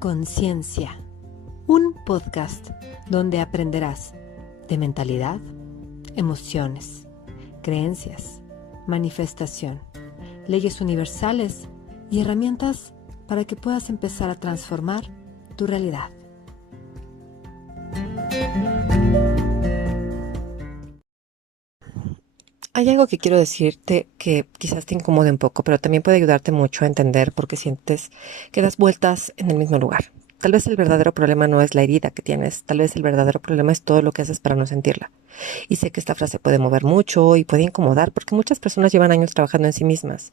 Conciencia, un podcast donde aprenderás de mentalidad, emociones, creencias, manifestación, leyes universales y herramientas para que puedas empezar a transformar tu realidad. Hay algo que quiero decirte que quizás te incomode un poco, pero también puede ayudarte mucho a entender por qué sientes que das vueltas en el mismo lugar. Tal vez el verdadero problema no es la herida que tienes, tal vez el verdadero problema es todo lo que haces para no sentirla. Y sé que esta frase puede mover mucho y puede incomodar porque muchas personas llevan años trabajando en sí mismas,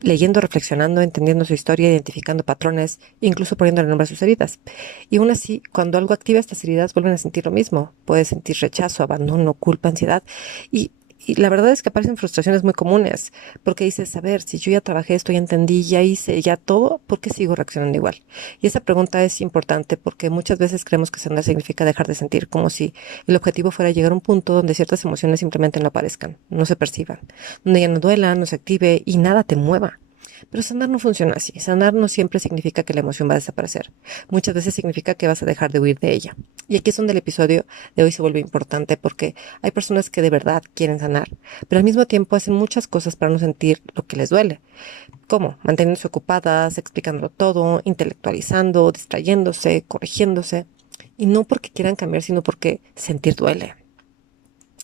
leyendo, reflexionando, entendiendo su historia, identificando patrones, incluso poniéndole nombre a sus heridas. Y aún así, cuando algo activa estas heridas, vuelven a sentir lo mismo. Puedes sentir rechazo, abandono, culpa, ansiedad y la verdad es que aparecen frustraciones muy comunes, porque dices, a ver, si yo ya trabajé esto, ya entendí, ya hice, ya todo, ¿por qué sigo reaccionando igual? Y esa pregunta es importante porque muchas veces creemos que sanar significa dejar de sentir, como si el objetivo fuera llegar a un punto donde ciertas emociones simplemente no aparezcan, no se perciban, donde ya no duela, no se active y nada te mueva. Pero sanar no funciona así. Sanar no siempre significa que la emoción va a desaparecer. Muchas veces significa que vas a dejar de huir de ella. Y aquí es donde el episodio de hoy se vuelve importante porque hay personas que de verdad quieren sanar, pero al mismo tiempo hacen muchas cosas para no sentir lo que les duele. ¿Cómo? Manteniéndose ocupadas, explicándolo todo, intelectualizando, distrayéndose, corrigiéndose. Y no porque quieran cambiar, sino porque sentir duele.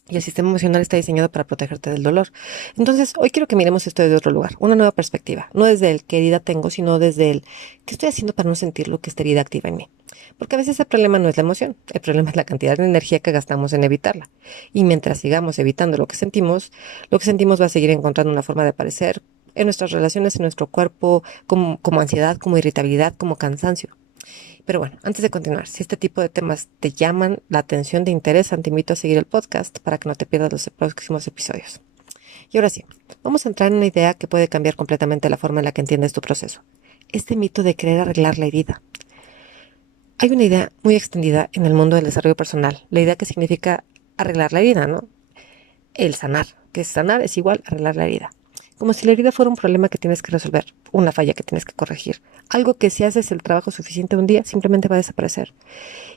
Y el sistema emocional está diseñado para protegerte del dolor. Entonces, hoy quiero que miremos esto desde otro lugar, una nueva perspectiva. No desde el qué herida tengo, sino desde el qué estoy haciendo para no sentir lo que esta herida activa en mí. Porque a veces el problema no es la emoción, el problema es la cantidad de energía que gastamos en evitarla. Y mientras sigamos evitando lo que sentimos va a seguir encontrando una forma de aparecer en nuestras relaciones, en nuestro cuerpo, como ansiedad, como irritabilidad, como cansancio. Pero bueno, antes de continuar, si este tipo de temas te llaman la atención, te interesan, te invito a seguir el podcast para que no te pierdas los próximos episodios. Y ahora sí, vamos a entrar en una idea que puede cambiar completamente la forma en la que entiendes tu proceso. Este mito de querer arreglar la herida. Hay una idea muy extendida en el mundo del desarrollo personal, la idea que significa arreglar la herida, ¿no? El sanar, que sanar es igual a arreglar la herida. Como si la herida fuera un problema que tienes que resolver, una falla que tienes que corregir, algo que si haces el trabajo suficiente un día simplemente va a desaparecer.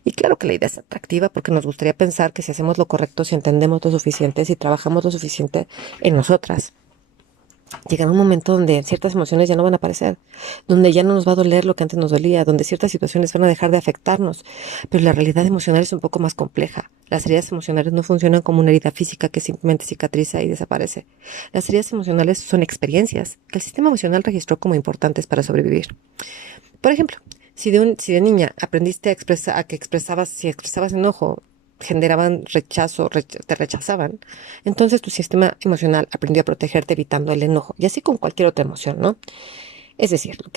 Y claro que la idea es atractiva porque nos gustaría pensar que si hacemos lo correcto, si entendemos lo suficiente, si trabajamos lo suficiente en nosotras, llegará un momento donde ciertas emociones ya no van a aparecer, donde ya no nos va a doler lo que antes nos dolía, donde ciertas situaciones van a dejar de afectarnos. Pero la realidad emocional es un poco más compleja. Las heridas emocionales no funcionan como una herida física que simplemente cicatriza y desaparece. Las heridas emocionales son experiencias que el sistema emocional registró como importantes para sobrevivir. Por ejemplo, si de niña aprendiste si expresabas enojo, generaban rechazo, te rechazaban, entonces tu sistema emocional aprendió a protegerte evitando el enojo, y así con cualquier otra emoción, ¿no? Es decir, lo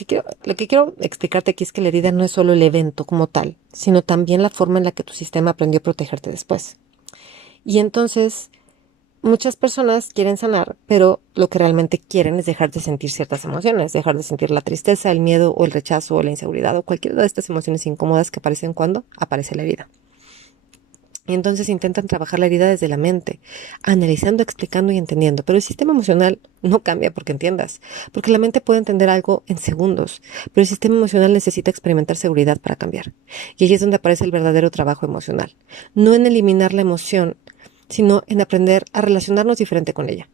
que quiero explicarte aquí es que la herida no es solo el evento como tal, sino también la forma en la que tu sistema aprendió a protegerte después. Y entonces, muchas personas quieren sanar, pero lo que realmente quieren es dejar de sentir ciertas emociones, dejar de sentir la tristeza, el miedo o el rechazo o la inseguridad o cualquiera de estas emociones incómodas que aparecen cuando aparece la herida. Y entonces intentan trabajar la herida desde la mente, analizando, explicando y entendiendo. Pero el sistema emocional no cambia porque entiendas, porque la mente puede entender algo en segundos, pero el sistema emocional necesita experimentar seguridad para cambiar. Y ahí es donde aparece el verdadero trabajo emocional. No en eliminar la emoción, sino en aprender a relacionarnos diferente con ella.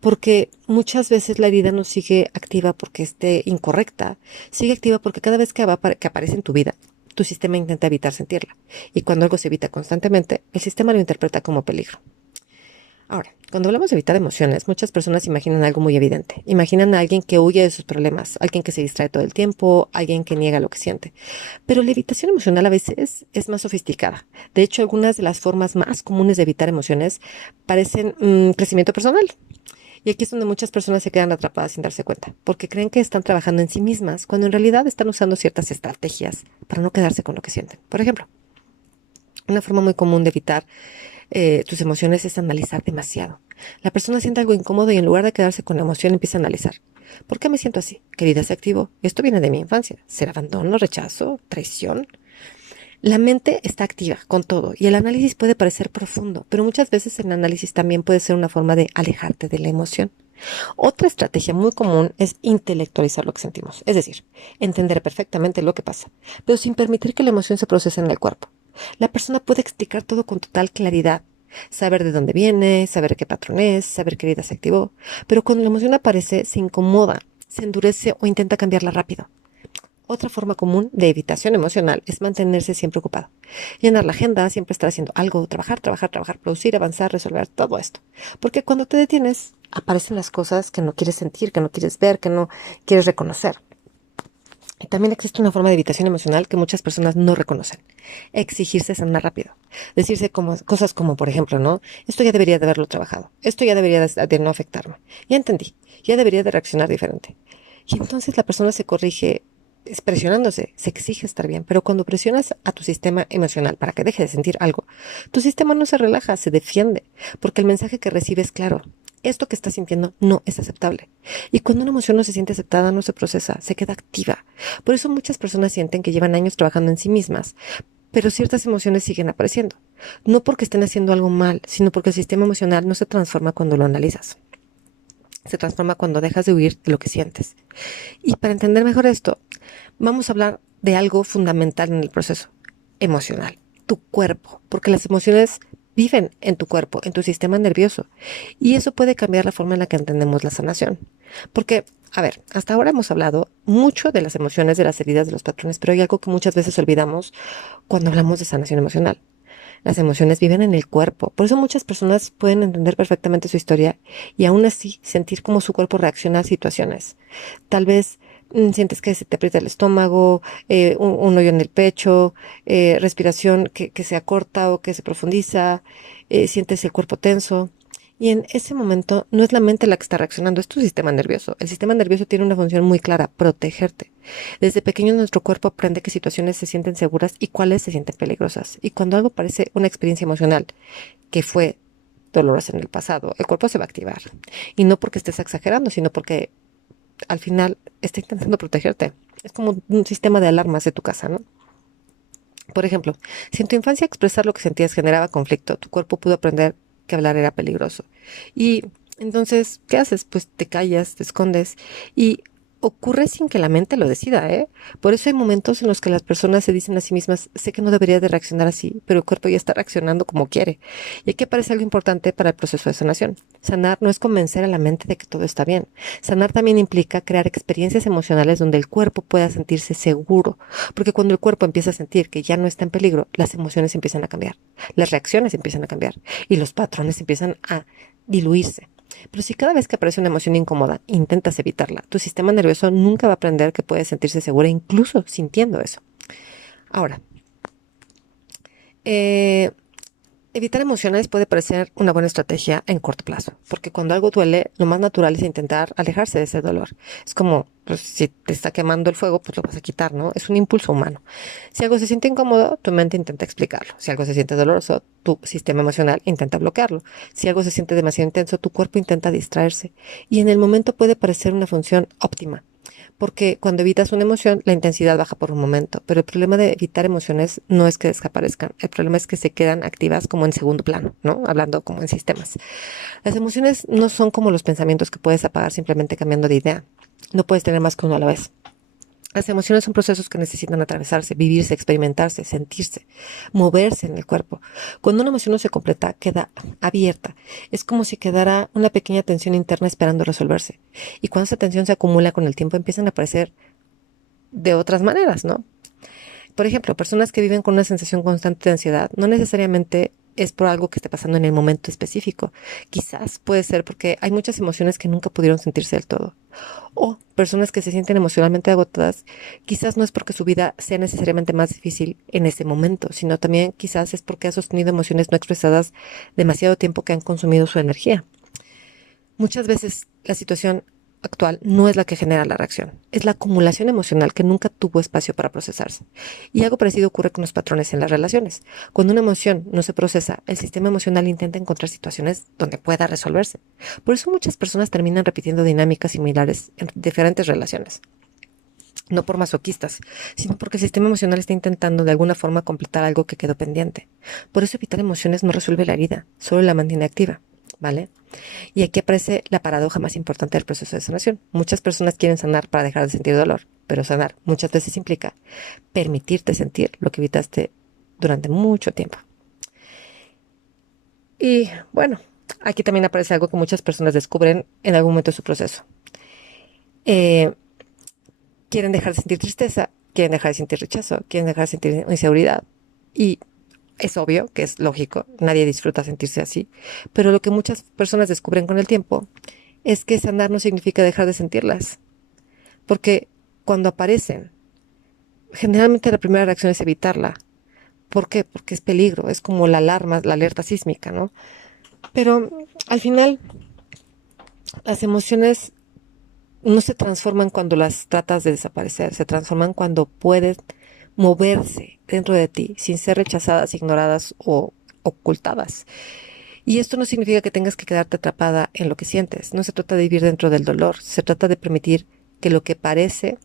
Porque muchas veces la herida no sigue activa porque esté incorrecta, sigue activa porque cada vez que aparece en tu vida, tu sistema intenta evitar sentirla. Y cuando algo se evita constantemente, el sistema lo interpreta como peligro. Ahora, cuando hablamos de evitar emociones, muchas personas imaginan algo muy evidente. Imaginan a alguien que huye de sus problemas, alguien que se distrae todo el tiempo, alguien que niega lo que siente. Pero la evitación emocional a veces es más sofisticada. De hecho, algunas de las formas más comunes de evitar emociones parecen crecimiento personal. Y aquí es donde muchas personas se quedan atrapadas sin darse cuenta, porque creen que están trabajando en sí mismas, cuando en realidad están usando ciertas estrategias para no quedarse con lo que sienten. Por ejemplo, una forma muy común de evitar tus emociones es analizar demasiado. La persona siente algo incómodo y en lugar de quedarse con la emoción empieza a analizar. ¿Por qué me siento así? ¿Qué herida se activó? Esto viene de mi infancia. ¿Será abandono, rechazo, traición? La mente está activa con todo y el análisis puede parecer profundo, pero muchas veces el análisis también puede ser una forma de alejarte de la emoción. Otra estrategia muy común es intelectualizar lo que sentimos, es decir, entender perfectamente lo que pasa, pero sin permitir que la emoción se procese en el cuerpo. La persona puede explicar todo con total claridad, saber de dónde viene, saber qué patrón es, saber qué herida se activó, pero cuando la emoción aparece se incomoda, se endurece o intenta cambiarla rápido. Otra forma común de evitación emocional es mantenerse siempre ocupado. Llenar la agenda, siempre estar haciendo algo, trabajar, trabajar, trabajar, producir, avanzar, resolver, todo esto. Porque cuando te detienes, aparecen las cosas que no quieres sentir, que no quieres ver, que no quieres reconocer. Y también existe una forma de evitación emocional que muchas personas no reconocen. Exigirse sanar rápido. Decirse cosas como, por ejemplo, ¿no? Esto ya debería de haberlo trabajado. Esto ya debería de no afectarme. Ya entendí. Ya debería de reaccionar diferente. Y entonces la persona se corrige presionándose, se exige estar bien, pero cuando presionas a tu sistema emocional para que deje de sentir algo, tu sistema no se relaja, se defiende, porque el mensaje que recibe es claro. Esto que estás sintiendo no es aceptable. Y cuando una emoción no se siente aceptada, no se procesa, se queda activa. Por eso muchas personas sienten que llevan años trabajando en sí mismas, pero ciertas emociones siguen apareciendo. No porque estén haciendo algo mal, sino porque el sistema emocional no se transforma cuando lo analizas. Se transforma cuando dejas de huir de lo que sientes. Y para entender mejor esto, vamos a hablar de algo fundamental en el proceso emocional, tu cuerpo, porque las emociones viven en tu cuerpo, en tu sistema nervioso, y eso puede cambiar la forma en la que entendemos la sanación. Porque, a ver, hasta ahora hemos hablado mucho de las emociones, de las heridas, de los patrones, pero hay algo que muchas veces olvidamos cuando hablamos de sanación emocional. Las emociones viven en el cuerpo, por eso muchas personas pueden entender perfectamente su historia y aún así sentir cómo su cuerpo reacciona a situaciones. Tal vez sientes que se te aprieta el estómago, un hoyo en el pecho, respiración que se acorta o que se profundiza, sientes el cuerpo tenso. Y en ese momento no es la mente la que está reaccionando, es tu sistema nervioso. El sistema nervioso tiene una función muy clara, protegerte. Desde pequeño nuestro cuerpo aprende qué situaciones se sienten seguras y cuáles se sienten peligrosas. Y cuando algo parece una experiencia emocional que fue dolorosa en el pasado, el cuerpo se va a activar. Y no porque estés exagerando, sino porque al final está intentando protegerte. Es como un sistema de alarmas de tu casa, ¿no? Por ejemplo, si en tu infancia expresar lo que sentías generaba conflicto, tu cuerpo pudo aprender que hablar era peligroso. Y entonces, ¿qué haces? Pues te callas, te escondes y ocurre sin que la mente lo decida, ¿eh? Por eso hay momentos en los que las personas se dicen a sí mismas, sé que no debería de reaccionar así, pero el cuerpo ya está reaccionando como quiere. Y aquí aparece algo importante para el proceso de sanación. Sanar no es convencer a la mente de que todo está bien. Sanar también implica crear experiencias emocionales donde el cuerpo pueda sentirse seguro, porque cuando el cuerpo empieza a sentir que ya no está en peligro, las emociones empiezan a cambiar, las reacciones empiezan a cambiar y los patrones empiezan a diluirse. Pero si cada vez que aparece una emoción incómoda intentas evitarla, tu sistema nervioso nunca va a aprender que puede sentirse segura incluso sintiendo eso. Ahora, eh, evitar emociones puede parecer una buena estrategia en corto plazo, porque cuando algo duele, lo más natural es intentar alejarse de ese dolor. Es como, pues, si te está quemando el fuego, pues lo vas a quitar, ¿no? Es un impulso humano. Si algo se siente incómodo, tu mente intenta explicarlo. Si algo se siente doloroso, tu sistema emocional intenta bloquearlo. Si algo se siente demasiado intenso, tu cuerpo intenta distraerse. Y en el momento puede parecer una función óptima, porque cuando evitas una emoción, la intensidad baja por un momento, pero el problema de evitar emociones no es que desaparezcan, el problema es que se quedan activas como en segundo plano, ¿no? Hablando como en sistemas. Las emociones no son como los pensamientos que puedes apagar simplemente cambiando de idea. No puedes tener más que uno a la vez. Las emociones son procesos que necesitan atravesarse, vivirse, experimentarse, sentirse, moverse en el cuerpo. Cuando una emoción no se completa, queda abierta. Es como si quedara una pequeña tensión interna esperando resolverse. Y cuando esa tensión se acumula con el tiempo, empiezan a aparecer de otras maneras, ¿no? Por ejemplo, personas que viven con una sensación constante de ansiedad, no necesariamente es por algo que esté pasando en el momento específico. Quizás puede ser porque hay muchas emociones que nunca pudieron sentirse del todo. O personas que se sienten emocionalmente agotadas, quizás no es porque su vida sea necesariamente más difícil en ese momento, sino también quizás es porque ha sostenido emociones no expresadas demasiado tiempo que han consumido su energía. Muchas veces la situación actual no es la que genera la reacción, es la acumulación emocional que nunca tuvo espacio para procesarse. Y algo parecido ocurre con los patrones en las relaciones. Cuando una emoción no se procesa, el sistema emocional intenta encontrar situaciones donde pueda resolverse. Por eso muchas personas terminan repitiendo dinámicas similares en diferentes relaciones. No por masoquistas, sino porque el sistema emocional está intentando de alguna forma completar algo que quedó pendiente. Por eso evitar emociones no resuelve la herida, solo la mantiene activa. ¿vale? Y aquí aparece la paradoja más importante del proceso de sanación. Muchas personas quieren sanar para dejar de sentir dolor, pero sanar muchas veces implica permitirte sentir lo que evitaste durante mucho tiempo. Y bueno, aquí también aparece algo que muchas personas descubren en algún momento de su proceso. Eh, quieren dejar de sentir tristeza, quieren dejar de sentir rechazo, quieren dejar de sentir inseguridad. Y es obvio que es lógico, nadie disfruta sentirse así, pero lo que muchas personas descubren con el tiempo es que sanar no significa dejar de sentirlas, porque cuando aparecen, generalmente la primera reacción es evitarla. ¿Por qué? Porque es peligro, es como la alarma, la alerta sísmica, ¿no? Pero al final, las emociones no se transforman cuando las tratas de desaparecer, se transforman cuando pueden moverse dentro de ti sin ser rechazadas, ignoradas o ocultadas. Y esto no significa que tengas que quedarte atrapada en lo que sientes. No se trata de vivir dentro del dolor, se trata de permitir que lo que aparece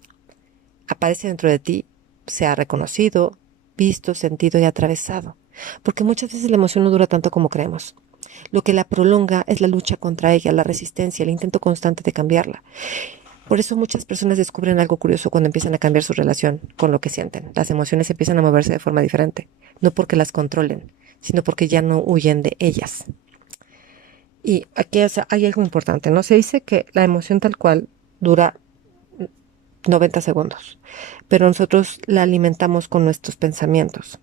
dentro de ti sea reconocido, visto, sentido y atravesado. Porque muchas veces la emoción no dura tanto como creemos. Lo que la prolonga es la lucha contra ella, la resistencia, el intento constante de cambiarla. Por eso muchas personas descubren algo curioso cuando empiezan a cambiar su relación con lo que sienten. Las emociones empiezan a moverse de forma diferente, no porque las controlen, sino porque ya no huyen de ellas. Y aquí hay algo importante, ¿no? Se dice que la emoción tal cual dura 90 segundos, pero nosotros la alimentamos con nuestros pensamientos.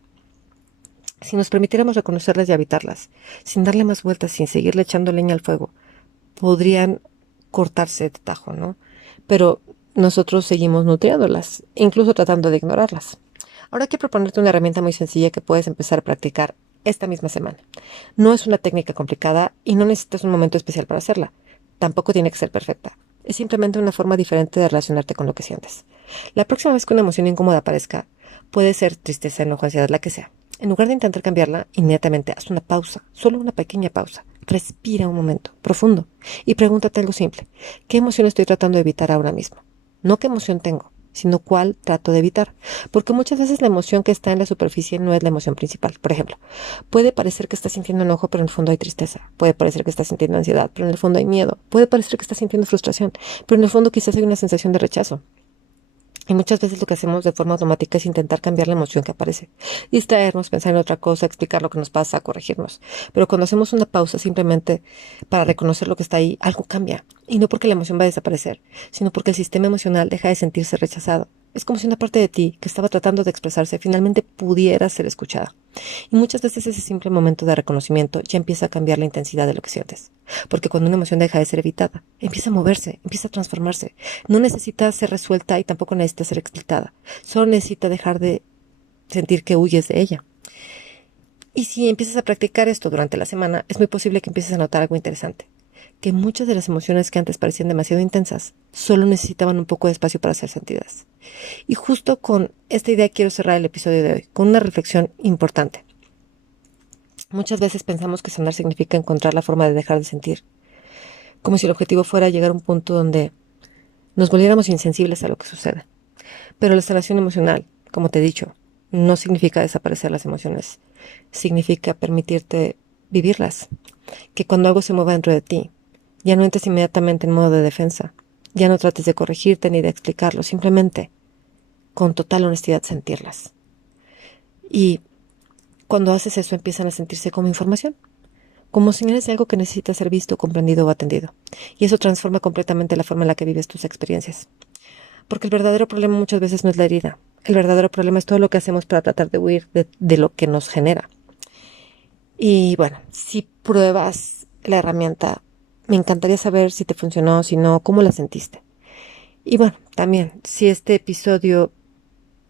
Si nos permitiéramos reconocerlas y habitarlas, sin darle más vueltas, sin seguirle echando leña al fuego, podrían cortarse de tajo, ¿no? Pero nosotros seguimos nutriéndolas, incluso tratando de ignorarlas. Ahora quiero proponerte una herramienta muy sencilla que puedes empezar a practicar esta misma semana. No es una técnica complicada y no necesitas un momento especial para hacerla. Tampoco tiene que ser perfecta. Es simplemente una forma diferente de relacionarte con lo que sientes. La próxima vez que una emoción incómoda aparezca, puede ser tristeza, enojo, ansiedad, la que sea. En lugar de intentar cambiarla, inmediatamente haz una pausa, solo una pequeña pausa. Respira un momento, profundo, y pregúntate algo simple. ¿Qué emoción estoy tratando de evitar ahora mismo? No qué emoción tengo, sino cuál trato de evitar. Porque muchas veces la emoción que está en la superficie no es la emoción principal. Por ejemplo, puede parecer que estás sintiendo enojo, pero en el fondo hay tristeza. Puede parecer que estás sintiendo ansiedad, pero en el fondo hay miedo. Puede parecer que estás sintiendo frustración, pero en el fondo quizás hay una sensación de rechazo. Y muchas veces lo que hacemos de forma automática es intentar cambiar la emoción que aparece, distraernos, pensar en otra cosa, explicar lo que nos pasa, corregirnos. Pero cuando hacemos una pausa simplemente para reconocer lo que está ahí, algo cambia. Y no porque la emoción va a desaparecer, sino porque el sistema emocional deja de sentirse rechazado. Es como si una parte de ti que estaba tratando de expresarse finalmente pudiera ser escuchada. Y muchas veces ese simple momento de reconocimiento ya empieza a cambiar la intensidad de lo que sientes. Porque cuando una emoción deja de ser evitada, empieza a moverse, empieza a transformarse. No necesita ser resuelta y tampoco necesita ser explitada. Solo necesita dejar de sentir que huyes de ella. Y si empiezas a practicar esto durante la semana, es muy posible que empieces a notar algo interesante. Que muchas de las emociones que antes parecían demasiado intensas solo necesitaban un poco de espacio para ser sentidas. Y justo con esta idea quiero cerrar el episodio de hoy, con una reflexión importante. Muchas veces pensamos que sanar significa encontrar la forma de dejar de sentir, como si el objetivo fuera llegar a un punto donde nos volviéramos insensibles a lo que sucede. Pero la sanación emocional, como te he dicho, no significa desaparecer las emociones, significa permitirte vivirlas, que cuando algo se mueva dentro de ti, ya no entres inmediatamente en modo de defensa, ya no trates de corregirte ni de explicarlo, simplemente, con total honestidad, sentirlas. Y cuando haces eso empiezan a sentirse como información, como señales de algo que necesita ser visto, comprendido o atendido. Y eso transforma completamente la forma en la que vives tus experiencias. Porque el verdadero problema muchas veces no es la herida. El verdadero problema es todo lo que hacemos para tratar de huir de lo que nos genera. Y bueno, si pruebas la herramienta, me encantaría saber si te funcionó, si no, cómo la sentiste. Y bueno, también, si este episodio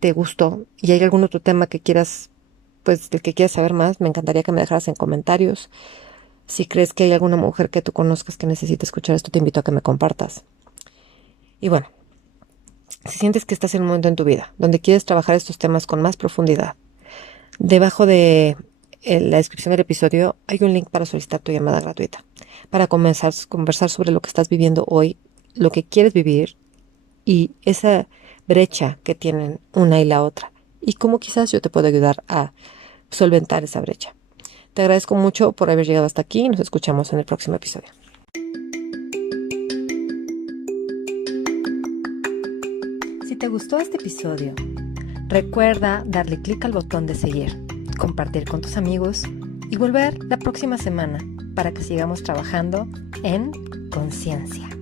te gustó y hay algún otro tema que quieras, pues del que quieras saber más, me encantaría que me dejaras en comentarios. Si crees que hay alguna mujer que tú conozcas que necesite escuchar esto, te invito a que me compartas. Y bueno, si sientes que estás en un momento en tu vida donde quieres trabajar estos temas con más profundidad, debajo de la descripción del episodio hay un link para solicitar tu llamada gratuita, para comenzar a conversar sobre lo que estás viviendo hoy, lo que quieres vivir y esa brecha que tienen una y la otra, y cómo quizás yo te puedo ayudar a solventar esa brecha. Te agradezco mucho por haber llegado hasta aquí y nos escuchamos en el próximo episodio. Si te gustó este episodio, recuerda darle clic al botón de seguir, compartir con tus amigos y volver la próxima semana para que sigamos trabajando en conciencia.